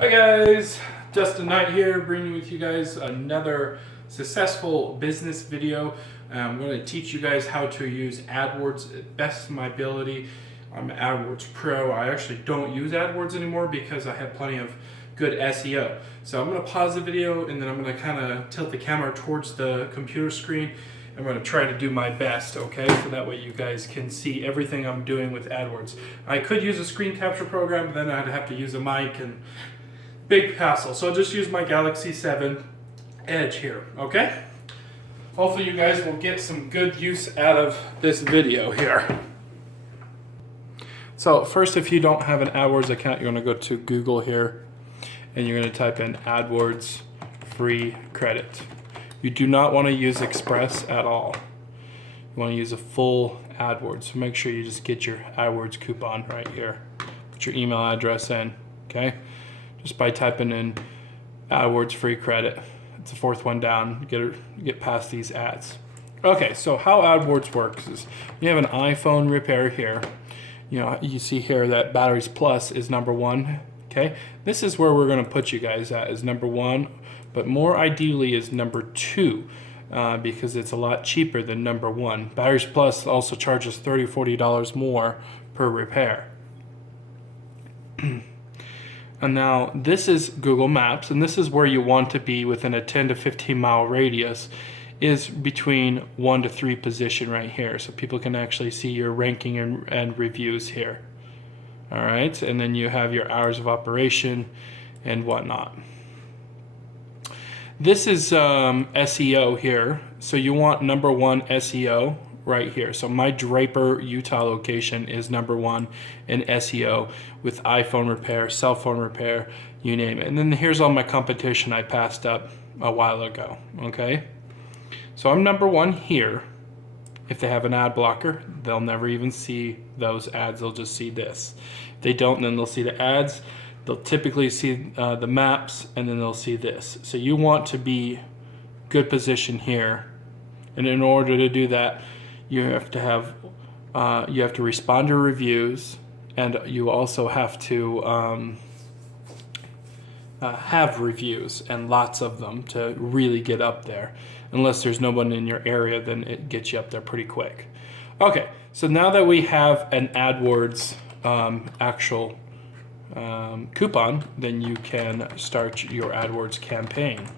Hi guys, Justin Knight here, bringing with you guys another successful business video. I'm going to teach you guys how to use AdWords at best of my ability. I'm an AdWords Pro. I actually don't use AdWords anymore because I have plenty of good SEO. So I'm going to pause the video and then I'm going to kind of tilt the camera towards the computer screen. I'm going to try to do my best, okay? So that way you guys can see everything I'm doing with AdWords. I could use a screen capture program, but then I'd have to use a mic and big hassle. So I'll just use my Galaxy 7 Edge here, okay? Hopefully you guys will get some good use out of this video here. So first, if you don't have an AdWords account, you're going to go to Google here and you're going to type in AdWords free credit. You do not want to use Express at all. You want to use a full AdWords. So make sure you just get your AdWords coupon right here. Put your email address in, okay? Just by typing in AdWords free credit. It's the fourth one down. Get past these ads. Okay, so how AdWords works is you have an iPhone repair here. You see here that batteries plus is number 1. Okay, this is where we're going to put you guys at, is number 1, but more ideally is number 2 because it's a lot cheaper than number 1. Batteries plus also charges $30 or $40 more per repair. And now this is Google Maps, and this is where you want to be within a 10 to 15 mile radius, is between 1 to 3 position right here, so people can actually see your ranking and reviews here. All right, and then you have your hours of operation and whatnot. This is SEO here, so you want number 1 SEO right here. So my Draper, Utah location is number 1 in SEO with iPhone repair, cell phone repair, you name it. And then here's all my competition I passed up a while ago, okay? So I'm number 1 here. If they have an ad blocker, they'll never even see those ads, they'll just see this. If they don't, then they'll see the ads. They'll typically see the maps, and then they'll see this. So you want to be good position here. And in order to do that, you have to have respond to reviews, and you also have to have reviews, and lots of them, to really get up there. Unless there's no one in your area, then it gets you up there pretty quick. Okay, so now that we have an AdWords actual coupon, then you can start your AdWords campaign.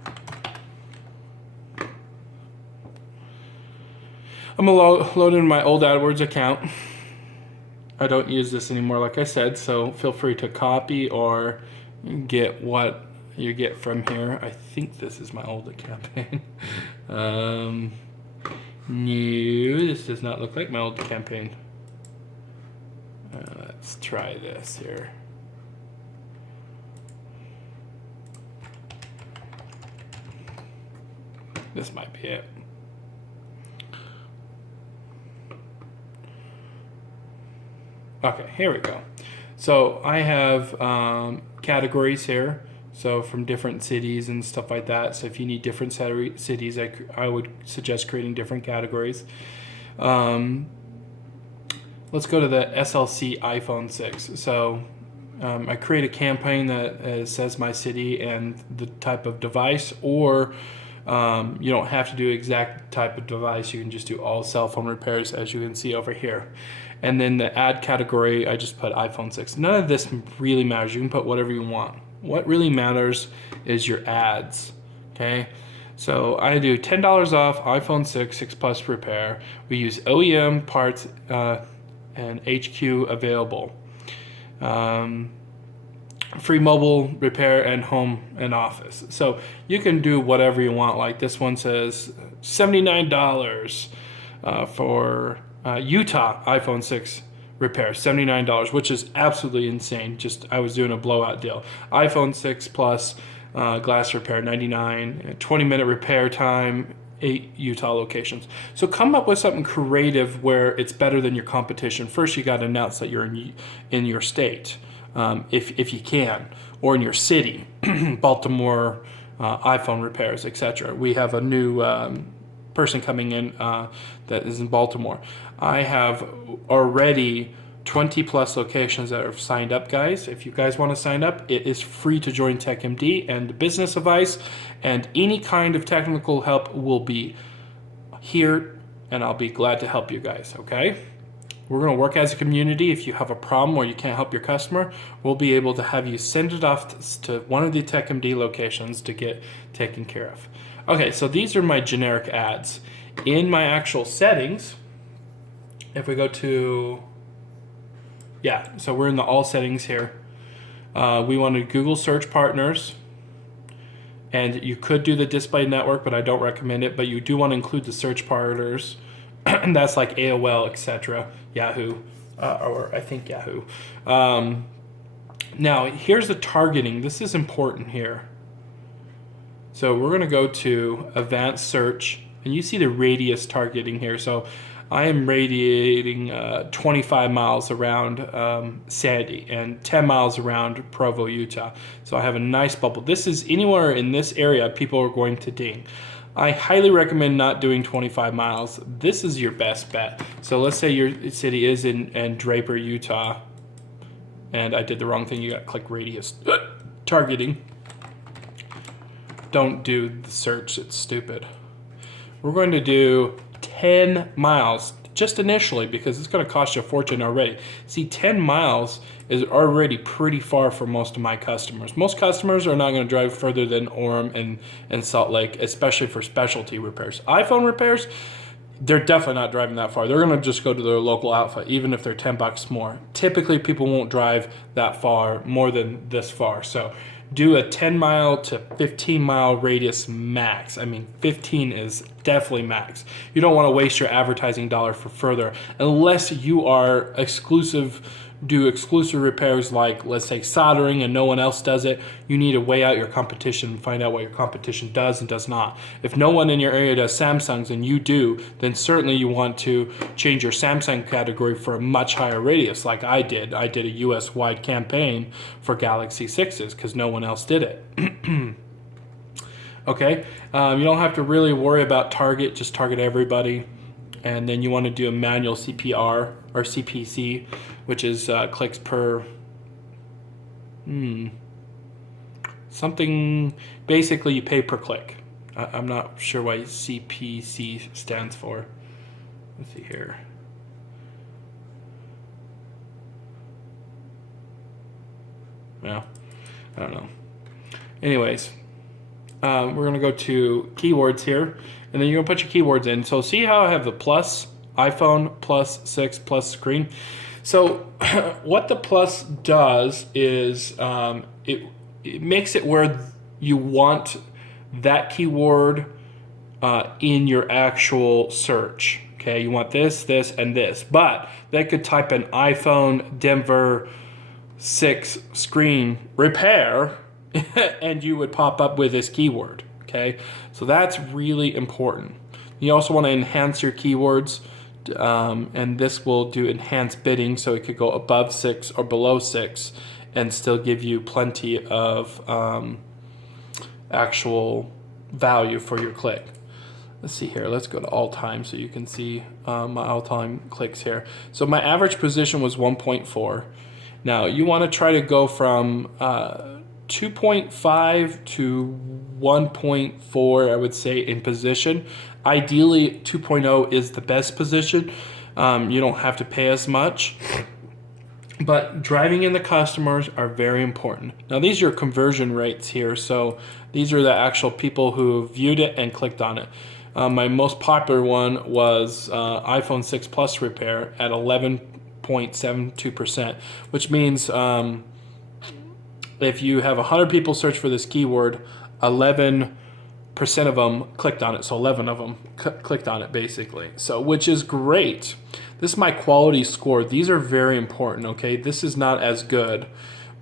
I'm going to load in my old AdWords account. I don't use this anymore, like I said, so feel free to copy or get what you get from here. I think this is my old campaign. No, this does not look like my old campaign. Let's try this here. This might be it. Okay, here we go. So I have categories here, so from different cities and stuff like that. So if you need different cities, I would suggest creating different categories. Let's go to the SLC iPhone 6. So I create a campaign that says my city and the type of device, or you don't have to do exact type of device. You can just do all cell phone repairs, as you can see over here. And then the ad category, I just put iPhone 6. None of this really matters. You can put whatever you want. What really matters is your ads, okay? So I do $10 off iPhone 6 Plus repair. We use OEM parts and HQ available. Free mobile repair and home and office. So you can do whatever you want. Like this one says $79 for Utah iPhone 6 repair, $79, which is absolutely insane. I was doing a blowout deal. iPhone 6 Plus glass repair, $99, 20-minute repair time, 8 Utah locations. So come up with something creative where it's better than your competition. First, you got to announce that you're in your state, if you can, or in your city, Baltimore, iPhone repairs, etc. We have a new person coming in that is in Baltimore. I have already 20 plus locations that are signed up, guys. If you guys want to sign up, it is free to join TechMD, and business advice and any kind of technical help will be here, and I'll be glad to help you guys, okay? We're going to work as a community. If you have a problem or you can't help your customer, we'll be able to have you send it off to one of the TechMD locations to get taken care of. Okay, so these are my generic ads. In my actual settings, if we go to, yeah, so we're in the all settings here. We want to Google search partners, and you could do the display network, but I don't recommend it. But you do want to include the search partners, and that's like AOL, etc., Yahoo, or I think Yahoo. Now here's the targeting. This is important here. So we're going to go to advanced search, and you see the radius targeting here. So I am radiating 25 miles around Sandy and 10 miles around Provo, Utah. So I have a nice bubble. This is anywhere in this area people are going to ding. I highly recommend not doing 25 miles. This is your best bet. So let's say your city is in Draper, Utah, and I did the wrong thing. You got to click radius targeting. Don't do the search, it's stupid. We're going to do 10 miles just initially because it's going to cost you a fortune already. See, 10 miles is already pretty far for most of my customers. Most customers are not going to drive further than Orem and Salt Lake, especially for specialty repairs. iPhone repairs, they're definitely not driving that far. They're going to just go to their local outfit, even if they're 10 bucks more. Typically, people won't drive that far, more than this far. So do a 10 mile to 15 mile radius max. I mean, 15 is definitely max. You don't want to waste your advertising dollar for further unless you are do exclusive repairs like, let's say, soldering and no one else does it. You need to weigh out your competition and find out what your competition does and does not. If no one in your area does Samsungs and you do, then certainly you want to change your Samsung category for a much higher radius like I did. I did a US-wide campaign for Galaxy 6s because no one else did it. Okay, you don't have to really worry about target, just target everybody. And then you want to do a manual CPR or CPC, which is clicks per something. Basically, you pay per click. I'm not sure what CPC stands for. Let's see here. Well, I don't know. Anyways, we're going to go to keywords here. And then you're going to put your keywords in. So see how I have the plus, iPhone, plus 6, plus screen. So what the plus does is it makes it where you want that keyword in your actual search. Okay, you want this, this, and this. But they could type in iPhone Denver 6 screen repair, and you would pop up with this keyword. Okay, so that's really important. You also want to enhance your keywords, and this will do enhanced bidding, so it could go above 6 or below 6 and still give you plenty of actual value for your click. Let's see here. Let's go to all time so you can see my all time clicks here. So my average position was 1.4. Now you want to try to go from 2.5 to 1.4, I would say, in position. Ideally, 2.0 is the best position. You don't have to pay as much. But driving in the customers are very important. Now, these are conversion rates here. So these are the actual people who viewed it and clicked on it. My most popular one was iPhone 6 Plus repair at 11.72%, which means if you have 100 people search for this keyword, 11% of them clicked on it. So 11 of them clicked on it, basically. So, which is great. This is my quality score. These are very important, okay? This is not as good,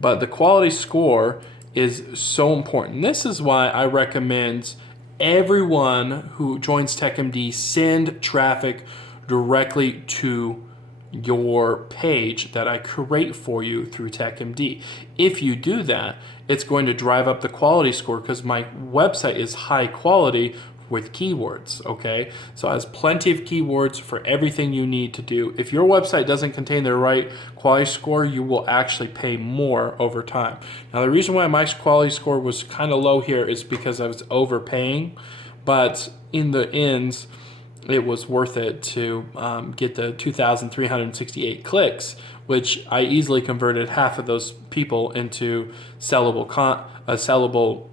but the quality score is so important. This is why I recommend everyone who joins TechMD send traffic directly to your page that I create for you through TechMD. If you do that, it's going to drive up the quality score because my website is high quality with keywords, okay? So it has plenty of keywords for everything you need to do. If your website doesn't contain the right quality score, you will actually pay more over time. Now, the reason why my quality score was kind of low here is because I was overpaying, but in the ends, it was worth it to get the 2,368 clicks, which I easily converted half of those people into sellable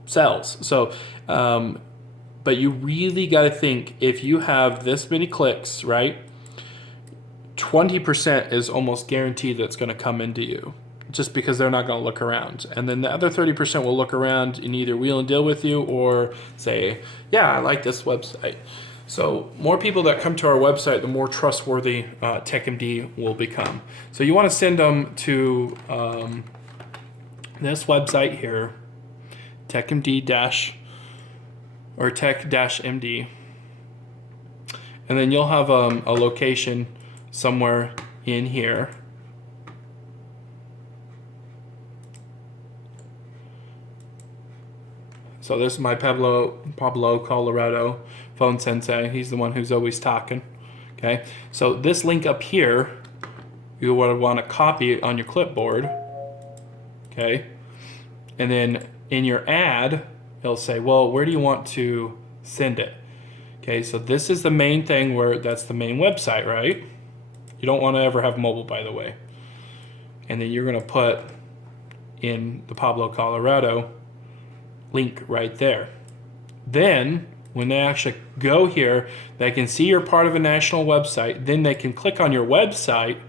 sales. So, but you really got to think, if you have this many clicks, right, 20% is almost guaranteed that's going to come into you, just because they're not going to look around. And then the other 30% will look around and either wheel and deal with you or say, yeah, I like this website. So more people that come to our website, the more trustworthy TechMD will become. So you want to send them to this website here, TechMD- or Tech-MD. And then you'll have a location somewhere in here. So this is my Pablo, Colorado phone sensei. He's the one who's always talking. Okay, so this link up here, you would want to copy on your clipboard. Okay, and then in your ad, it'll say, well, where do you want to send it? Okay, so this is the main thing where that's the main website, right? You don't want to ever have mobile, by the way. And then you're going to put in the Pablo, Colorado link right there. Then when they actually go here, they can see you're part of a national website. Then they can click on your website,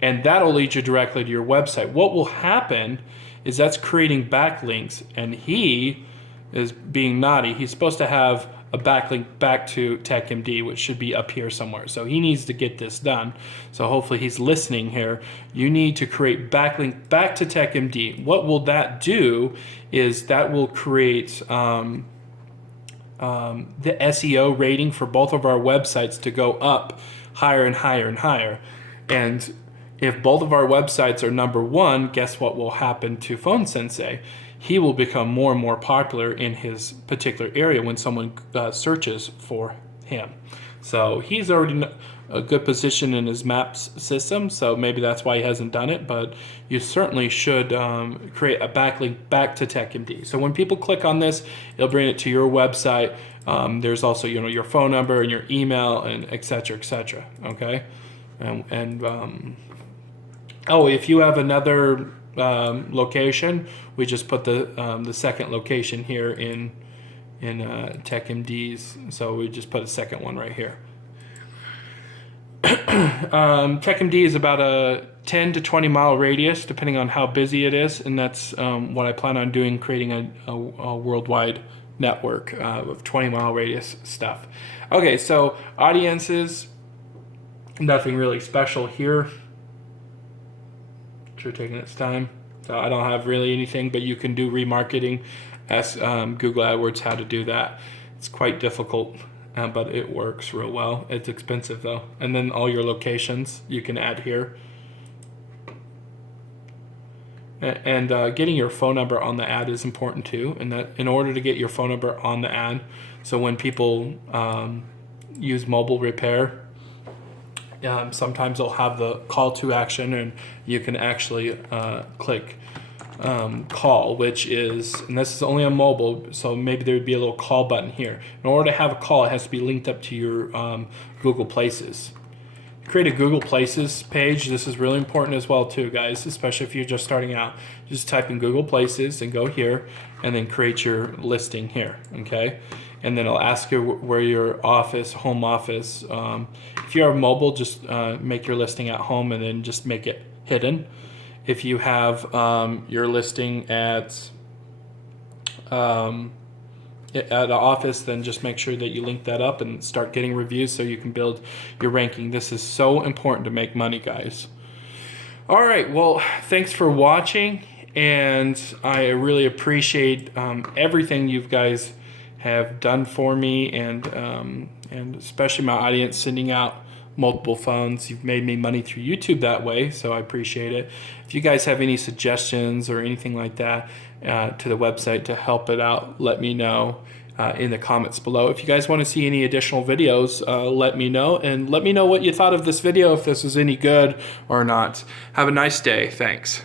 and that'll lead you directly to your website. What will happen is that's creating backlinks, and he is being naughty. He's supposed to have a backlink back to TechMD, which should be up here somewhere. So he needs to get this done. So hopefully he's listening here. You need to create backlink back to TechMD. What will that do is that will create the SEO rating for both of our websites to go up higher and higher and higher. And if both of our websites are #1, guess what will happen to Phone Sensei? He will become more and more popular in his particular area when someone searches for him. So he's already in a good position in his maps system, so maybe that's why he hasn't done it, but you certainly should create a backlink back to TechMD. So when people click on this, it'll bring it to your website. There's also, you know, your phone number and your email and et cetera, okay? Oh, if you have another location, we just put the second location here in TechMD's, so we just put a second one right here. TechMD is about a 10 to 20 mile radius, depending on how busy it is, and that's what I plan on doing, creating a worldwide network of 20 mile radius stuff. Okay, so audiences, nothing really special here. Sure, taking its time. So I don't have really anything, but you can do remarketing. Ask Google AdWords how to do that. It's quite difficult, but it works real well. It's expensive though. And then all your locations you can add here. And getting your phone number on the ad is important too. And that in order to get your phone number on the ad, so when people use mobile repair, sometimes they'll have the call to action, and you can actually click call, which is, and this is only on mobile, so maybe there would be a little call button here. In order to have a call, it has to be linked up to your Google Places. Create a Google Places page. This is really important as well too, guys, especially if you're just starting out. Just type in Google Places and go here, and then create your listing here, okay? And then it'll ask you where your home office. If you're mobile, just make your listing at home and then just make it hidden. If you have your listing at an office, then just make sure that you link that up and start getting reviews so you can build your ranking. This is so important to make money, guys. All right, well, thanks for watching, and I really appreciate everything you guys have done for me, and especially my audience sending out multiple phones. You've made me money through YouTube that way, so I appreciate it. If you guys have any suggestions or anything like that to the website to help it out, let me know. in the comments below. If you guys want to see any additional videos, let me know, and let me know what you thought of this video, if this was any good or not. Have a nice day. Thanks.